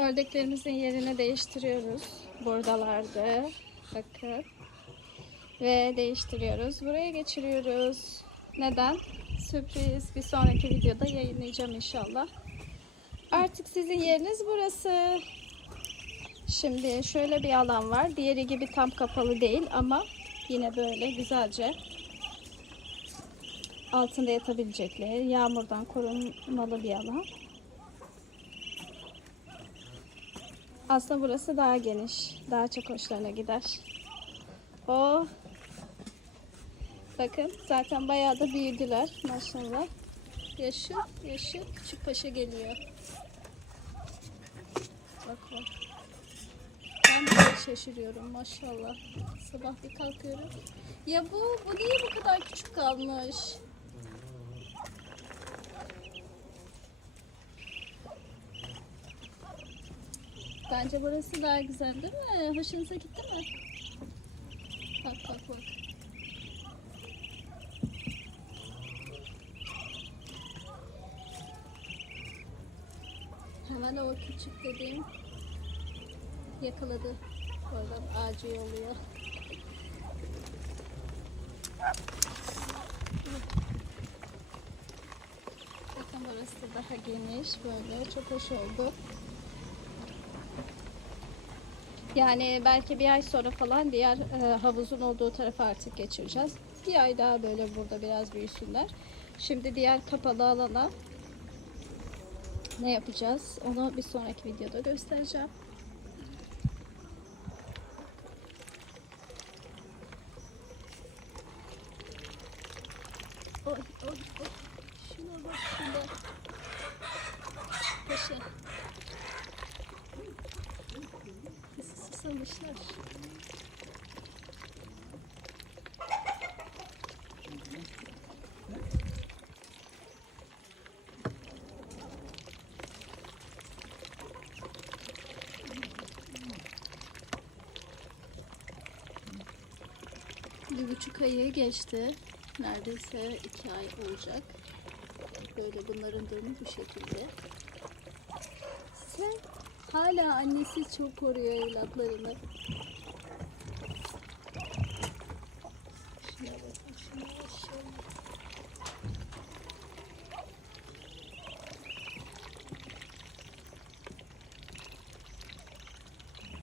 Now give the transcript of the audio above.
Ördeklerimizin yerini değiştiriyoruz. Buradalardı. Bakın. Ve değiştiriyoruz. Buraya geçiriyoruz. Neden? Sürpriz. Bir sonraki videoda yayınlayacağım inşallah. Artık sizin yeriniz burası. Şimdi şöyle bir alan var. Diğeri gibi tam kapalı değil ama yine böyle güzelce altında yatabilecekleri yağmurdan korunmalı bir alan. Aslında burası daha geniş. Daha çok hoşlarına gider. O Bakın zaten bayağı da büyüdüler maşallah. Yaşı, yaşı küçük paşa geliyor. Bak bak. Ben de şaşırıyorum maşallah. Sabah bir kalkıyorum. Ya bu, bu niye bu kadar küçük kalmış? Bence burası daha güzel değil mi? Hoşunuza gitti mi? Bak bak bak. Hemen o küçük dediğim yakaladı. Oradan ağacı yoluyor. Bakın burası da daha geniş böyle çok hoş oldu. Yani belki bir ay sonra falan diğer e, havuzun olduğu tarafa artık geçireceğiz. Bir ay daha böyle burada biraz büyüsünler. Şimdi diğer kapalı alana ne yapacağız? Onu bir sonraki videoda göstereceğim. Oy oy oy. Şuna bak şuna. Paşa. Susamışlar. Bir buçuk ayı geçti. Neredeyse iki ay olacak. Böyle bunların durumu bu şekilde. Sen Hala annesi çok koruyor evlatlarını. Şuna bak, şuna bak, şuna bak.